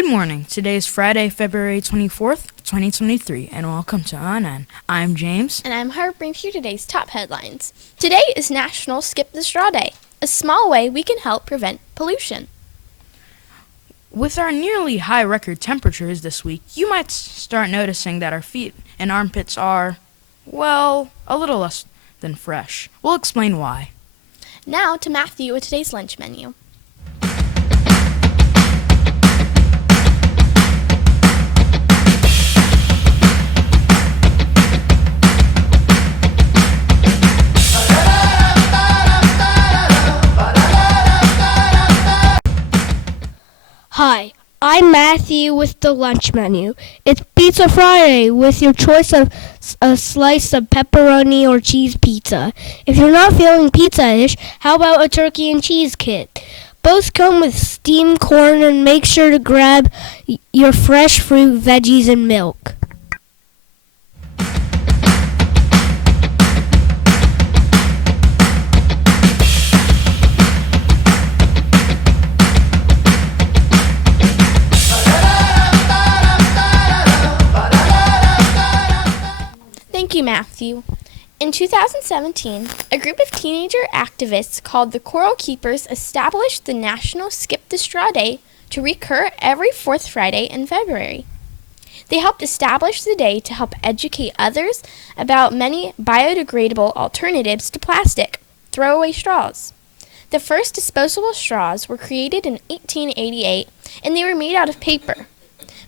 Good morning. Today is Friday, February 24th, 2023, and welcome to ONN. I'm James. And I'm Harp, brings you today's top headlines. Today is National Skip the Straw Day, a small way we can help prevent pollution. With our nearly high record temperatures this week, you might start noticing that our feet and armpits are, well, a little less than fresh. We'll explain why. Now to Matthew with today's lunch menu. Hi, I'm Matthew with the lunch menu. It's Pizza Friday with your choice of a slice of pepperoni or cheese pizza. If you're not feeling pizza-ish, how about a turkey and cheese kit? Both come with steamed corn, and make sure to grab your fresh fruit, veggies, and milk. Thank you, Matthew. In 2017, a group of teenager activists called the Coral Keepers established the National Skip the Straw Day to recur every fourth Friday in February. They helped establish the day to help educate others about many biodegradable alternatives to plastic, throwaway straws. The first disposable straws were created in 1888, and they were made out of paper.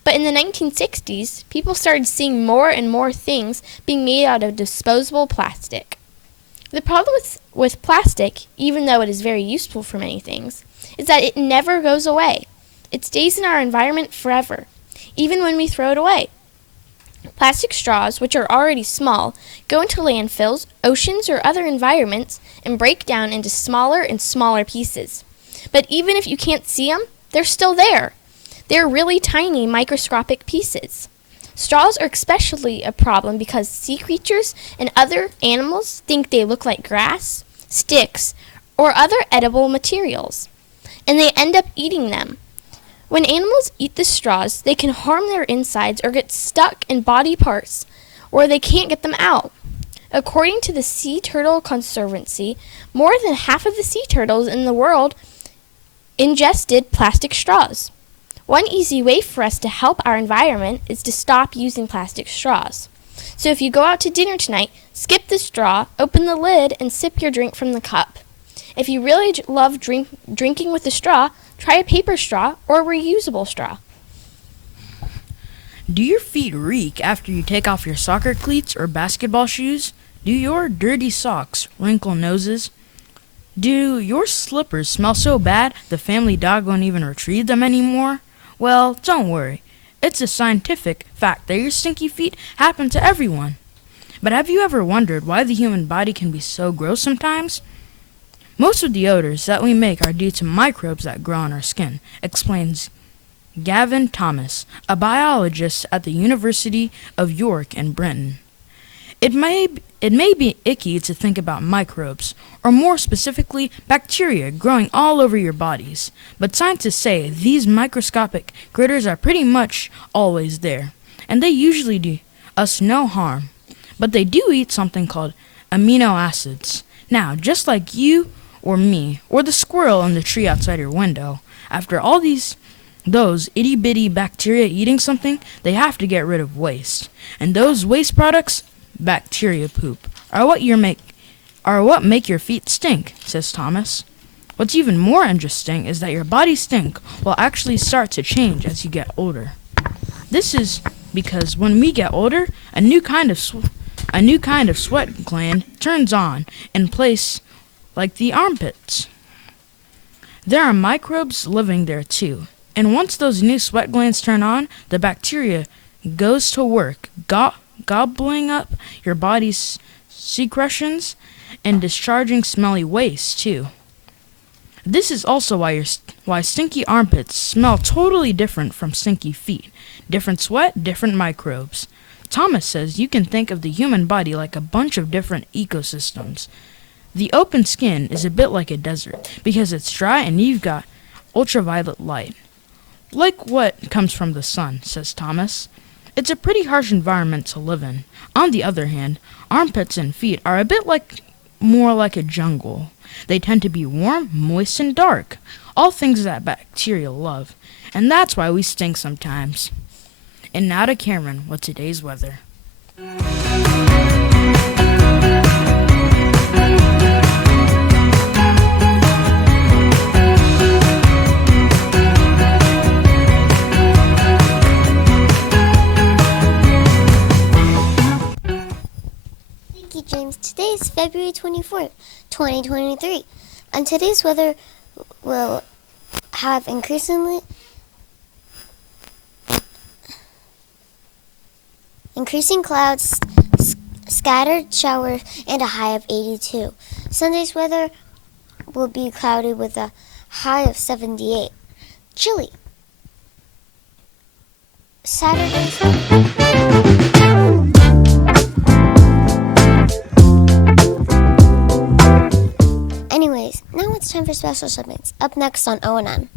But in the 1960s, people started seeing more and more things being made out of disposable plastic. The problem with plastic, even though it is very useful for many things, is that it never goes away. It stays in our environment forever, even when we throw it away. Plastic straws, which are already small, go into landfills, oceans, or other environments and break down into smaller and smaller pieces. But even if you can't see them, they're still there. They're really tiny, microscopic pieces. Straws are especially a problem because sea creatures and other animals think they look like grass, sticks, or other edible materials, and they end up eating them. When animals eat the straws, they can harm their insides or get stuck in body parts, or they can't get them out. According to the Sea Turtle Conservancy, more than half of the sea turtles in the world ingested plastic straws. One easy way for us to help our environment is to stop using plastic straws. So if you go out to dinner tonight, skip the straw, open the lid, and sip your drink from the cup. If you really love drinking with a straw, try a paper straw or a reusable straw. Do your feet reek after you take off your soccer cleats or basketball shoes? Do your dirty socks wrinkle noses? Do your slippers smell so bad the family dog won't even retrieve them anymore? Well, don't worry. It's a scientific fact that your stinky feet happen to everyone. But have you ever wondered why the human body can be so gross sometimes? Most of the odors that we make are due to microbes that grow on our skin, explains Gavin Thomas, a biologist at the University of York in Britain. It may be icky to think about microbes, or more specifically, bacteria growing all over your bodies, but scientists say these microscopic critters are pretty much always there, and they usually do us no harm. But they do eat something called amino acids. Now, just like you or me, or the squirrel in the tree outside your window, after all those itty-bitty bacteria eating something, they have to get rid of waste. And those waste products, bacteria poop, are what make your feet stink, says Thomas. What's even more interesting is that your body stink will actually start to change as you get older. This is because when we get older, a new kind of sweat gland turns on in place like the armpits. There are microbes living there too, and once those new sweat glands turn on, the bacteria goes to work gobbling up your body's secretions and discharging smelly waste too. This is also why stinky armpits smell totally different from stinky feet. Different sweat, different microbes. Thomas says you can think of the human body like a bunch of different ecosystems. The open skin is a bit like a desert because it's dry and you've got ultraviolet light. Like what comes from the sun, says Thomas. It's a pretty harsh environment to live in. On the other hand, armpits and feet are a bit more like a jungle. They tend to be warm, moist, and dark. All things that bacteria love. And that's why we stink sometimes. And now to Cameron with today's weather. Thank you, James. Today is February 24th, 2023. And today's weather will have increasing clouds, scattered showers, and a high of 82. Sunday's weather will be cloudy with a high of 78. Chilly. Saturday's Anyways, now it's time for special segments. Up next on O&M.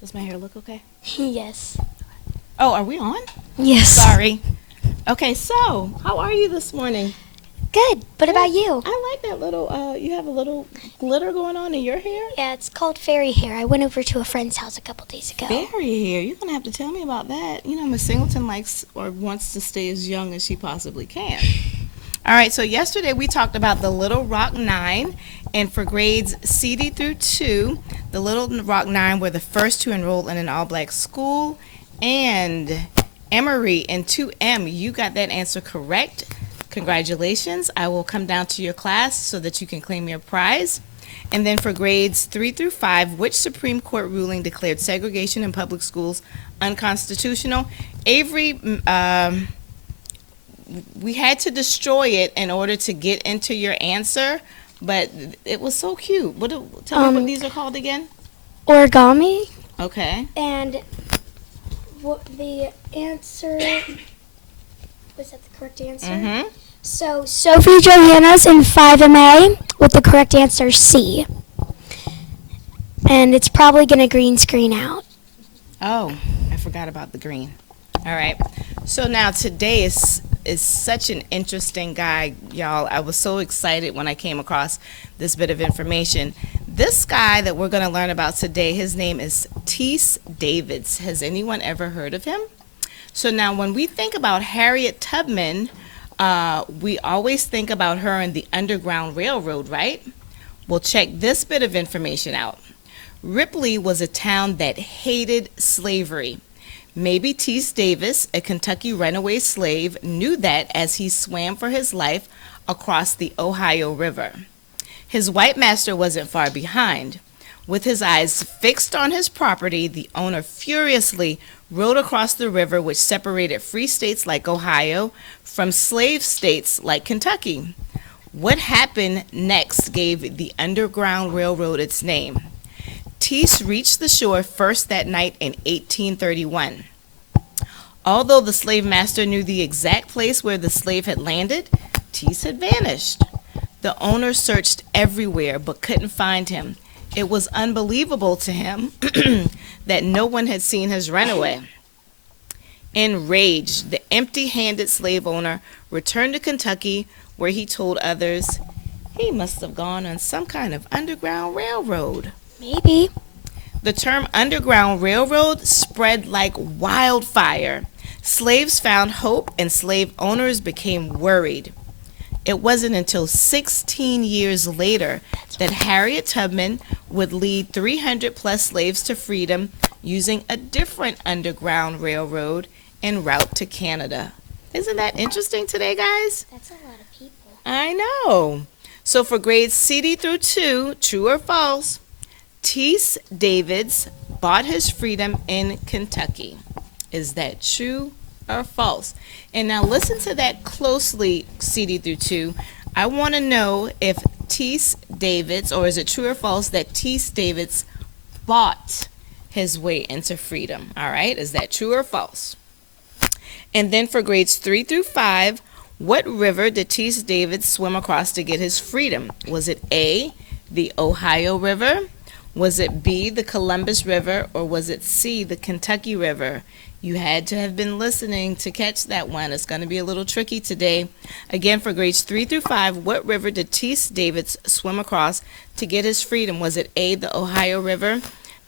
Does my hair look okay? Yes. Oh, are we on? Yes. Sorry. Okay, so how are you this morning? Good. What about you? I like that little, you have a little glitter going on in your hair. Yeah, it's called fairy hair. I went over to a friend's house a couple days ago. Fairy hair. You're going to have to tell me about that. You know, Miss Singleton likes or wants to stay as young as she possibly can. All right, so yesterday we talked about the Little Rock Nine, and for grades CD through 2, the Little Rock Nine were the first to enroll in an all-black school, and Emery in 2M, you got that answer correct. Congratulations. I will come down to your class so that you can claim your prize. And then for grades 3 through 5, which Supreme Court ruling declared segregation in public schools unconstitutional? Avery, we had to destroy it in order to get into your answer, but it was so cute. Tell me what these are called again? Origami. Okay. And what the answer... Was that the correct answer? Mm-hmm. So Sophie Johanna's in 5MA with the correct answer C. And it's probably going to green screen out. Oh, I forgot about the green. All right. So now today is such an interesting guy, y'all. I was so excited when I came across this bit of information. This guy that we're going to learn about today, his name is Teese Davids. Has anyone ever heard of him? So now when we think about Harriet Tubman, we always think about her and the Underground Railroad, right? Well, check this bit of information out. Ripley was a town that hated slavery. Maybe Teese Davis, a Kentucky runaway slave, knew that as he swam for his life across the Ohio River. His white master wasn't far behind. With his eyes fixed on his property, the owner furiously rode across the river, which separated free states like Ohio from slave states like Kentucky. What happened next gave the Underground Railroad its name. Teese reached the shore first that night in 1831. Although the slave master knew the exact place where the slave had landed, Teese had vanished. The owner searched everywhere but couldn't find him. It was unbelievable to him that no one had seen his runaway. Enraged, the empty-handed slave owner returned to Kentucky, where he told others he must have gone on some kind of underground railroad. Maybe. The term Underground Railroad spread like wildfire. Slaves found hope and slave owners became worried. It wasn't until 16 years later that Harriet Tubman would lead 300 plus slaves to freedom using a different underground railroad en route to Canada. Isn't that interesting today, guys? That's a lot of people. I know. So for grades CD through 2, true or false, Teese Davids bought his freedom in Kentucky. Is that true or false? And now listen to that closely, CD through 2. I want to know if Teese Davids, or is it true or false that Teese Davids bought his way into freedom. All right, is that true or false? And then for grades 3 through 5, what river did T.S. David swim across to get his freedom? Was it A, the Ohio River? Was it B, the Columbus River? Or was it C, the Kentucky River? You had to have been listening to catch that one. It's going to be a little tricky today. Again, for grades 3 through 5, what river did T.S. David swim across to get his freedom? Was it A, the Ohio River,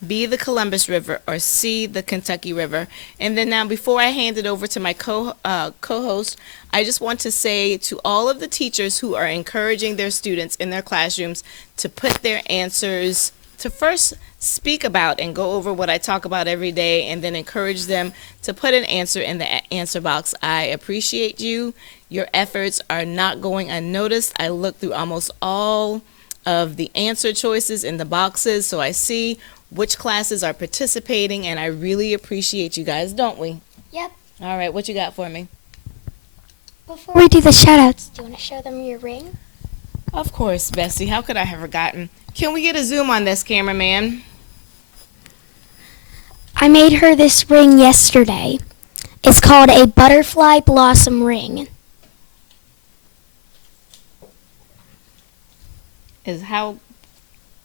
B, the Columbus River, or C, the Kentucky River? And then now, before I hand it over to my co-host, I just want to say to all of the teachers who are encouraging their students in their classrooms to put their answers, to first speak about and go over what I talk about every day, and then encourage them to put an answer in the answer box. I appreciate you. Your efforts are not going unnoticed. I look through almost all of the answer choices in the boxes, so I see which classes are participating, and I really appreciate you guys, don't we? Yep. All right, what you got for me? Before we do the shout-outs, do you want to show them your ring? Of course, Bessie. How could I have forgotten? Can we get a zoom on this, cameraman? I made her this ring yesterday. It's called a butterfly blossom ring. How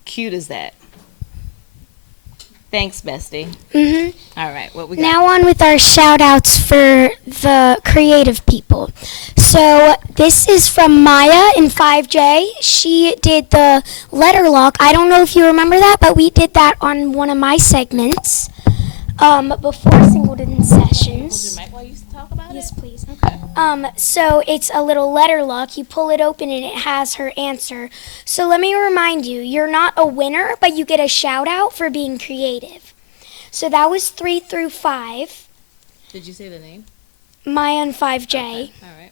cute is that? Thanks, Bestie. All right, what we got? Now on with our shout-outs for the creative people. So this is from Maya in 5J. She did the letter lock. I don't know if you remember that, but we did that on one of my segments before Singleton sessions. Hold your mic while you talk about Yes, it? please. Okay. So it's a little letter lock. You pull it open and it has her answer. So let me remind you, you're not a winner, but you get a shout out for being creative. So that was 3 through 5. Did you say the name? Maya and 5J. Okay. All right.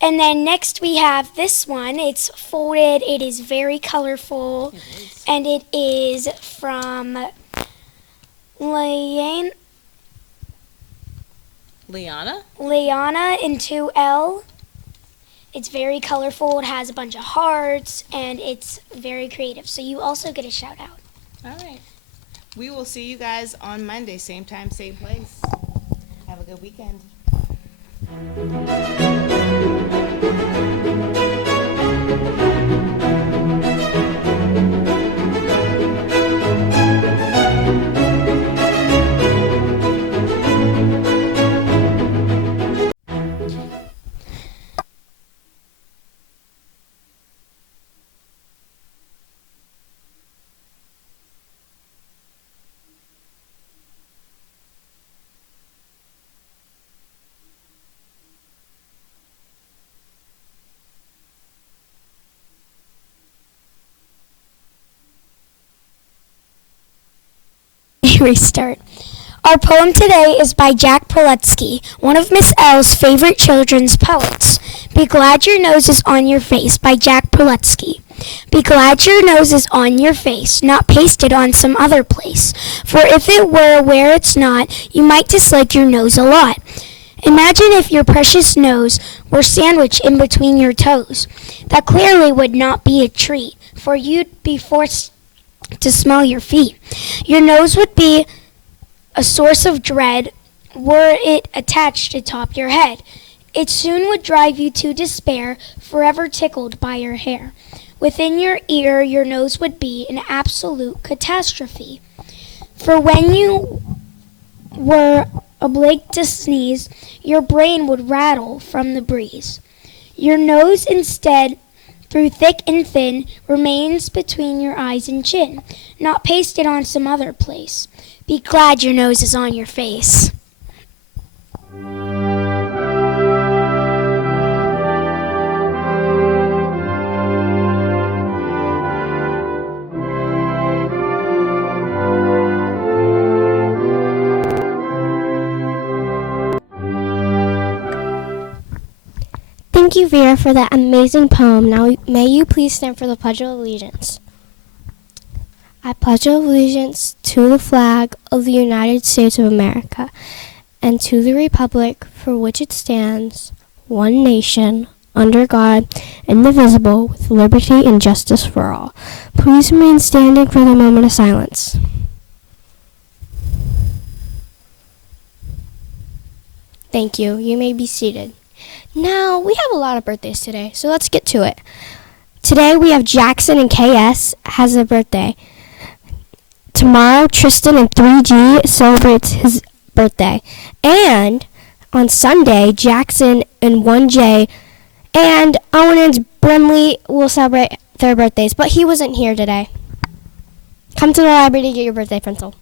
And then next we have this one. It's folded. It is very colorful. It is. And it is from Liana in 2L. It's very colorful. It has a bunch of hearts, and it's very creative. So you also get a shout out. All right. We will see you guys on Monday, same time, same place. Have a good weekend. Restart. Our poem today is by Jack Prelutsky, one of Miss L's favorite children's poets. Be Glad Your Nose is on Your Face by Jack Prelutsky. Be glad your nose is on your face, not pasted on some other place. For if it were where it's not, you might dislike your nose a lot. Imagine if your precious nose were sandwiched in between your toes. That clearly would not be a treat, for you'd be forced to smell your feet. Your nose would be a source of dread were it attached atop your head. It soon would drive you to despair, forever tickled by your hair. Within your ear, your nose would be an absolute catastrophe. For when you were obliged to sneeze, your brain would rattle from the breeze. Your nose instead, through thick and thin, remains between your eyes and chin, not pasted on some other place. Be glad your nose is on your face. Thank you, Vera, for that amazing poem. Now, may you please stand for the Pledge of Allegiance. I pledge allegiance to the flag of the United States of America and to the republic for which it stands, one nation, under God, indivisible, with liberty and justice for all. Please remain standing for the moment of silence. Thank you. You may be seated. Now, we have a lot of birthdays today, so let's get to it. Today we have Jackson in KS has a birthday. Tomorrow, Tristan in 3G celebrates his birthday. And on Sunday, Jackson in 1J and Owen and Brimley will celebrate their birthdays, but he wasn't here today. Come to the library to get your birthday pencil.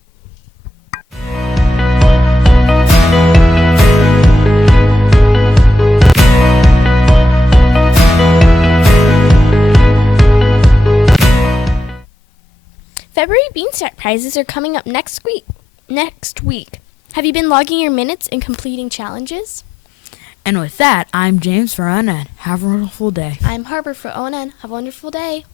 February Beanstack prizes are coming up next week. Have you been logging your minutes and completing challenges? And with that, I'm James for ONN. Have a wonderful day. I'm Harper for ONN. Have a wonderful day.